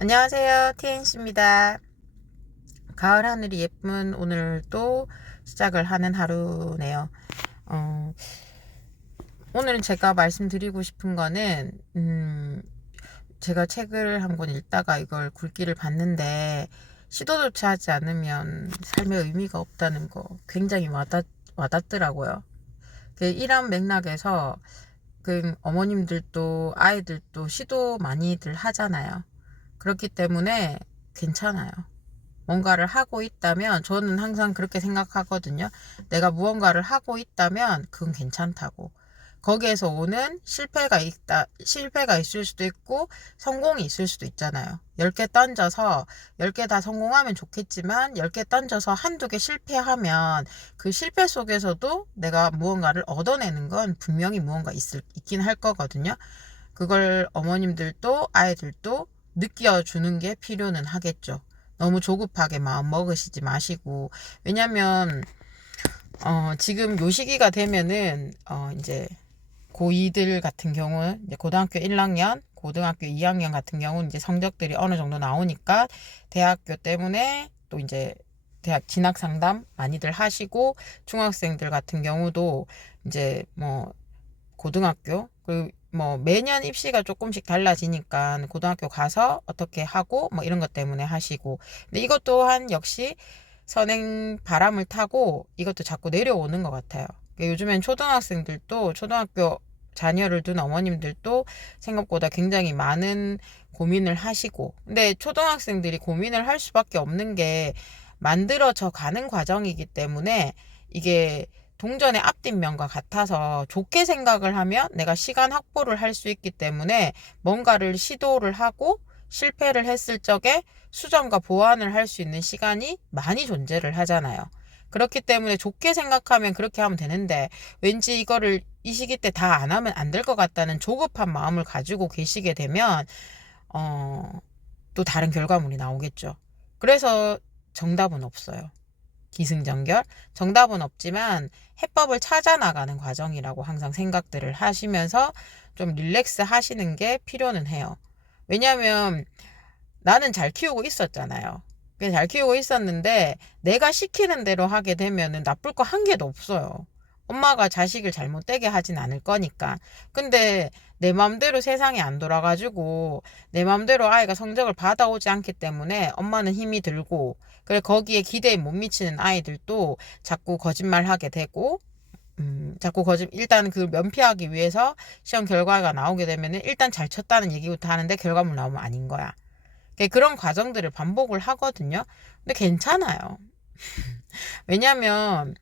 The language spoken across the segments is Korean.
안녕하세요. TNC입니다. 가을 하늘이 예쁜 오늘 또 시작을 하는 하루네요. 어, 오늘은 제가 말씀드리고 싶은 거는, 제가 책을 한 권 읽다가 이걸 굵기를 봤는데, 시도조차 하지 않으면 삶의 의미가 없다는 거 굉장히 와닿더라고요. 이런 맥락에서 어머님들도 아이들도 시도 많이들 하잖아요. 그렇기 때문에 괜찮아요. 뭔가를 하고 있다면 저는 항상 그렇게 생각하거든요. 내가 무언가를 하고 있다면 그건 괜찮다고. 거기에서 오는 실패가 있을 수도 있고 성공이 있을 수도 있잖아요. 10개 던져서 10개 다 성공하면 좋겠지만 10개 던져서 한두 개 실패하면 그 실패 속에서도 내가 무언가를 얻어내는 건 분명히 무언가 있긴 할 거거든요. 그걸 어머님들도 아이들도 느껴주는 게 필요는 하겠죠. 너무 조급하게 마음 먹으시지 마시고. 왜냐면 지금 요 시기가 되면은 이제 고2들 같은 경우는 이제 고등학교 1학년, 고등학교 2학년 같은 경우는 이제 성적들이 어느 정도 나오니까 대학교 때문에 또 이제 대학 진학 상담 많이들 하시고, 중학생들 같은 경우도 이제 뭐 고등학교 뭐 매년 입시가 조금씩 달라지니까 고등학교 가서 어떻게 하고 뭐 이런 것 때문에 하시고, 근데 이것 또한 역시 선행 바람을 타고 이것도 자꾸 내려오는 것 같아요. 요즘엔 초등학생들도, 초등학교 자녀를 둔 어머님들도 생각보다 굉장히 많은 고민을 하시고, 근데 초등학생들이 고민을 할 수밖에 없는 게 만들어져 가는 과정이기 때문에 이게 동전의 앞뒷면과 같아서 좋게 생각을 하면 내가 시간 확보를 할 수 있기 때문에 뭔가를 시도를 하고 실패를 했을 적에 수정과 보완을 할 수 있는 시간이 많이 존재를 하잖아요. 그렇기 때문에 좋게 생각하면 그렇게 하면 되는데, 왠지 이거를 이 시기 때 다 안 하면 안 될 것 같다는 조급한 마음을 가지고 계시게 되면 또 다른 결과물이 나오겠죠. 그래서 정답은 없어요. 기승전결? 정답은 없지만 해법을 찾아 나가는 과정이라고 항상 생각들을 하시면서 좀 릴렉스 하시는 게 필요는 해요. 왜냐면 나는 잘 키우고 있었잖아요. 잘 키우고 있었는데 내가 시키는 대로 하게 되면은 나쁠 거 한 개도 없어요. 엄마가 자식을 잘못되게 하진 않을 거니까. 근데 내 맘대로 세상이 안 돌아가지고 내 맘대로 아이가 성적을 받아오지 않기 때문에 엄마는 힘이 들고, 그래 거기에 기대에 못 미치는 아이들도 자꾸 거짓말하게 되고, 일단 그 면피하기 위해서 시험 결과가 나오게 되면은 일단 잘 쳤다는 얘기부터 하는데 결과물 나오면 아닌 거야. 그런 과정들을 반복을 하거든요. 근데 괜찮아요. 왜냐면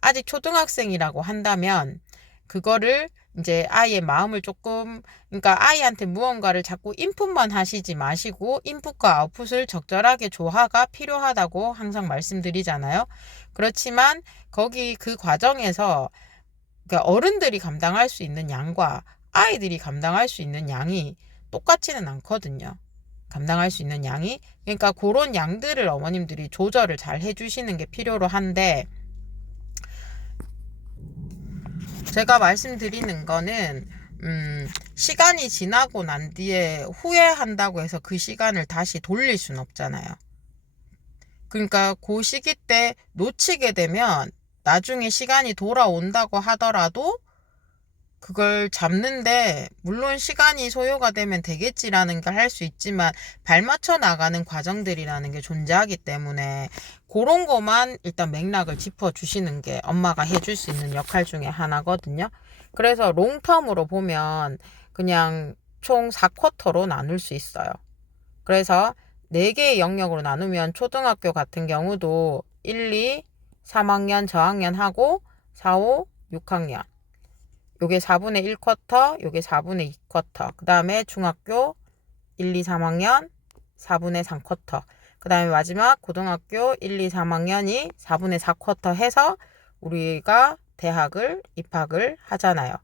아직 초등학생이라고 한다면 그거를 이제 아이의 마음을 조금, 그러니까 아이한테 무언가를 자꾸 인풋만 하시지 마시고 인풋과 아웃풋을 적절하게 조화가 필요하다고 항상 말씀드리잖아요. 그렇지만 거기 그 과정에서 그러니까 어른들이 감당할 수 있는 양과 아이들이 감당할 수 있는 양이 똑같지는 않거든요. 감당할 수 있는 양이. 그러니까 그런 양들을 어머님들이 조절을 잘 해주시는 게 필요로 한데, 제가 말씀드리는 거는 시간이 지나고 난 뒤에 후회한다고 해서 그 시간을 다시 돌릴 순 없잖아요. 그러니까 그 시기 때 놓치게 되면 나중에 시간이 돌아온다고 하더라도 그걸 잡는데 물론 시간이 소요가 되면 되겠지라는 걸 할 수 있지만 발맞춰 나가는 과정들이라는 게 존재하기 때문에 그런 거만 일단 맥락을 짚어주시는 게 엄마가 해줄 수 있는 역할 중에 하나거든요. 그래서 롱텀으로 보면 그냥 총 4쿼터로 나눌 수 있어요. 그래서 4개의 영역으로 나누면 초등학교 같은 경우도 1, 2, 3학년 저학년 하고 4, 5, 6학년, 요게 4분의 1쿼터, 요게 4분의 2쿼터. 그 다음에 중학교 1, 2, 3학년 4분의 3쿼터. 그 다음에 마지막 고등학교 1, 2, 3학년이 4분의 4쿼터 해서 우리가 대학을 입학을 하잖아요.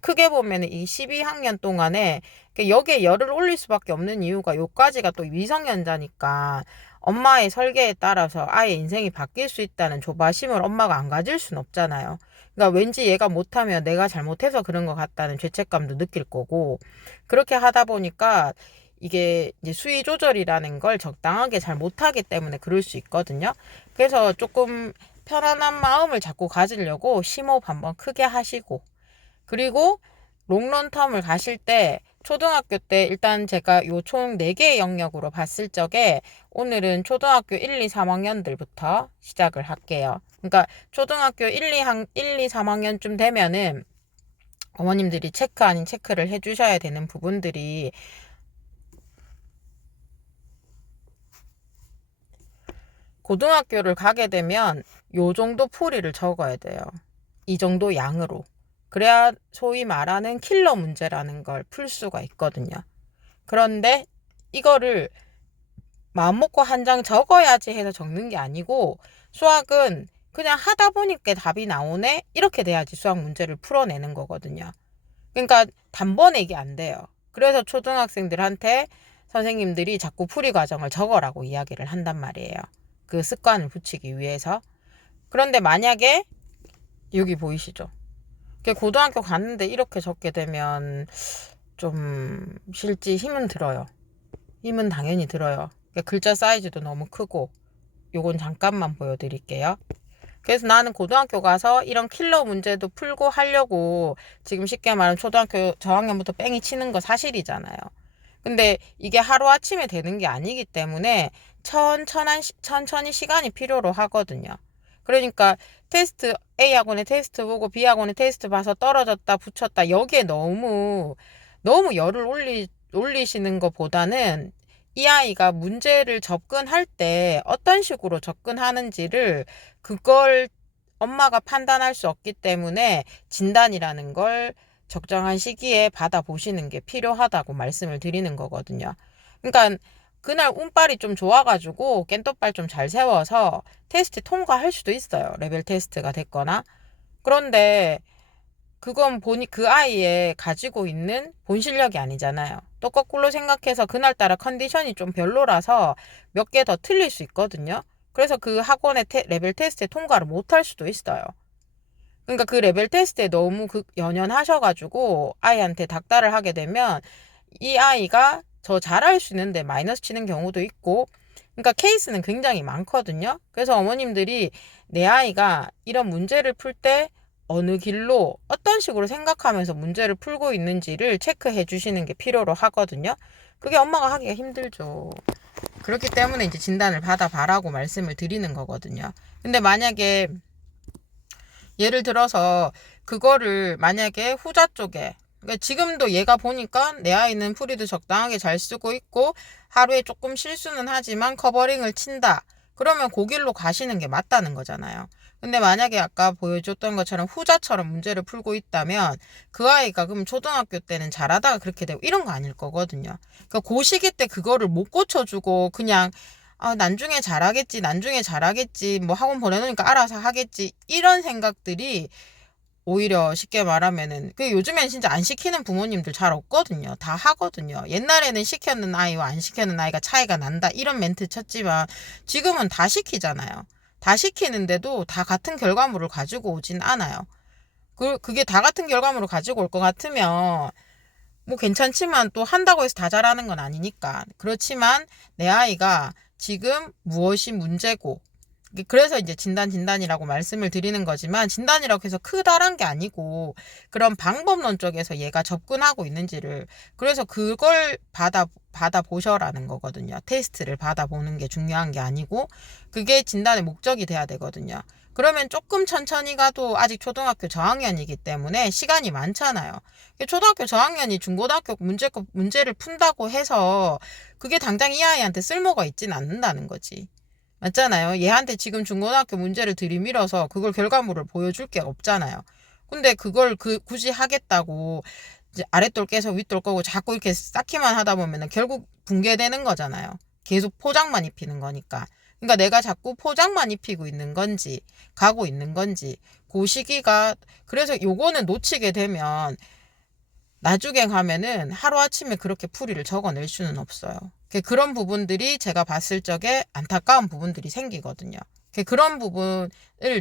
크게 보면 이 12학년 동안에 여기에 열을 올릴 수밖에 없는 이유가 요까지가 또 미성년자니까 엄마의 설계에 따라서 아이의 인생이 바뀔 수 있다는 조바심을 엄마가 안 가질 순 없잖아요. 그러니까 왠지 얘가 못하면 내가 잘못해서 그런 것 같다는 죄책감도 느낄 거고, 그렇게 하다 보니까 이게 이제 수위 조절이라는 걸 적당하게 잘 못하기 때문에 그럴 수 있거든요. 그래서 조금 편안한 마음을 자꾸 가지려고 심호흡 한번 크게 하시고, 그리고 롱런텀을 가실 때 초등학교 때 일단 제가 요 총 4개의 영역으로 봤을 적에 오늘은 초등학교 1, 2, 3학년들부터 시작을 할게요. 그러니까 초등학교 1, 2, 3학년쯤 되면은 어머님들이 체크 아닌 체크를 해주셔야 되는 부분들이, 고등학교를 가게 되면 요 정도 풀이를 적어야 돼요. 이 정도 양으로. 그래야 소위 말하는 킬러 문제라는 걸 풀 수가 있거든요. 그런데 이거를 마음먹고 한 장 적어야지 해서 적는 게 아니고, 수학은 그냥 하다 보니까 답이 나오네? 이렇게 돼야지 수학 문제를 풀어내는 거거든요. 그러니까 단번에 이게 안 돼요. 그래서 초등학생들한테 선생님들이 자꾸 풀이 과정을 적어라고 이야기를 한단 말이에요. 그 습관을 붙이기 위해서. 그런데 만약에 여기 보이시죠? 고등학교 갔는데 이렇게 적게 되면 좀 실지 힘은 들어요. 힘은 당연히 들어요. 글자 사이즈도 너무 크고. 요건 잠깐만 보여드릴게요. 그래서 나는 고등학교 가서 이런 킬러 문제도 풀고 하려고 지금 쉽게 말하면 초등학교 저학년부터 뺑이 치는 거 사실이잖아요. 근데 이게 하루아침에 되는 게 아니기 때문에 천천히 시간이 필요로 하거든요. 그러니까 테스트, A학원에 테스트 보고 B학원에 테스트 봐서 떨어졌다 붙였다 여기에 너무 열을 올리시는 것보다는 이 아이가 문제를 접근할 때 어떤 식으로 접근하는지를, 그걸 엄마가 판단할 수 없기 때문에 진단이라는 걸 적정한 시기에 받아보시는 게 필요하다고 말씀을 드리는 거거든요. 그러니까 그날 운빨이 좀 좋아가지고 깬떡발 좀 잘 세워서 테스트 통과할 수도 있어요. 레벨 테스트가 됐거나. 그런데 그건 보니 그 아이의 가지고 있는 본 실력이 아니잖아요. 또 거꾸로 생각해서 그날따라 컨디션이 좀 별로라서 몇 개 더 틀릴 수 있거든요. 그래서 그 학원의 레벨 테스트에 통과를 못 할 수도 있어요. 그러니까 그 레벨 테스트에 너무 연연하셔가지고 아이한테 닥달을 하게 되면 이 아이가 저 잘할 수 있는데 마이너스 치는 경우도 있고, 그러니까 케이스는 굉장히 많거든요. 그래서 어머님들이 내 아이가 이런 문제를 풀 때 어느 길로 어떤 식으로 생각하면서 문제를 풀고 있는지를 체크해 주시는 게 필요로 하거든요. 그게 엄마가 하기가 힘들죠. 그렇기 때문에 이제 진단을 받아봐라고 말씀을 드리는 거거든요. 근데 만약에 예를 들어서 그거를 만약에 후자 쪽에, 그러니까 지금도 얘가 보니까 내 아이는 풀이도 적당하게 잘 쓰고 있고 하루에 조금 실수는 하지만 커버링을 친다. 그러면 그 길로 가시는 게 맞다는 거잖아요. 근데 만약에 아까 보여줬던 것처럼 후자처럼 문제를 풀고 있다면 그 아이가 그럼 초등학교 때는 잘하다가 그렇게 되고 이런 거 아닐 거거든요. 그러니까 그 시기 때 그거를 못 고쳐주고 그냥 나중에 잘하겠지, 뭐 학원 보내놓으니까 알아서 하겠지, 이런 생각들이 오히려 쉽게 말하면은, 요즘엔 진짜 안 시키는 부모님들 잘 없거든요. 다 하거든요. 옛날에는 시켰는 아이와 안 시켰는 아이가 차이가 난다, 이런 멘트 쳤지만 지금은 다 시키잖아요. 다 시키는데도 다 같은 결과물을 가지고 오진 않아요. 그게 다 같은 결과물을 가지고 올 것 같으면 뭐 괜찮지만 또 한다고 해서 다 잘하는 건 아니니까. 그렇지만 내 아이가 지금 무엇이 문제고, 그래서 이제 진단이라고 말씀을 드리는 거지만, 진단이라고 해서 크다란 게 아니고 그런 방법론 쪽에서 얘가 접근하고 있는지를, 그래서 그걸 받아보셔라는 거거든요. 테스트를 받아보는 게 중요한 게 아니고 그게 진단의 목적이 돼야 되거든요. 그러면 조금 천천히 가도 아직 초등학교 저학년이기 때문에 시간이 많잖아요. 초등학교 저학년이 중고등학교 문제를 푼다고 해서 그게 당장 이 아이한테 쓸모가 있진 않는다는 거지. 맞잖아요. 얘한테 지금 중고등학교 문제를 들이밀어서 그걸 결과물을 보여줄 게 없잖아요. 근데 그걸 굳이 하겠다고 이제 아랫돌 깨서 윗돌 거고 자꾸 이렇게 쌓기만 하다 보면 결국 붕괴되는 거잖아요. 계속 포장만 입히는 거니까. 그러니까 내가 자꾸 포장만 입히고 있는 건지 가고 있는 건지 그 시기가, 그래서 요거는 놓치게 되면 나중에 가면은 하루아침에 그렇게 풀이를 적어낼 수는 없어요. 그런 부분들이 제가 봤을 적에 안타까운 부분들이 생기거든요. 그런 부분을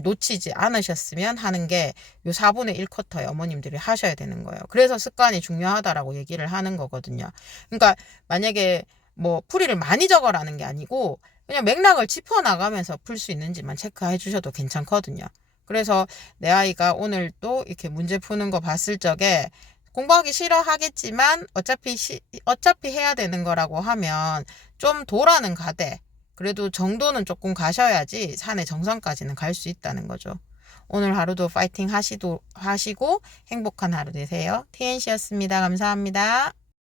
놓치지 않으셨으면 하는 게 요 4분의 1 쿼터에 어머님들이 하셔야 되는 거예요. 그래서 습관이 중요하다라고 얘기를 하는 거거든요. 그러니까 만약에 뭐 풀이를 많이 적어라는 게 아니고 그냥 맥락을 짚어나가면서 풀 수 있는지만 체크해 주셔도 괜찮거든요. 그래서 내 아이가 오늘 또 이렇게 문제 푸는 거 봤을 적에 공부하기 싫어하겠지만 어차피 해야 되는 거라고 하면 좀 도라는 가되 그래도 정도는 조금 가셔야지 산의 정상까지는 갈 수 있다는 거죠. 오늘 하루도 파이팅 하시고 행복한 하루 되세요. TNC였습니다. 감사합니다.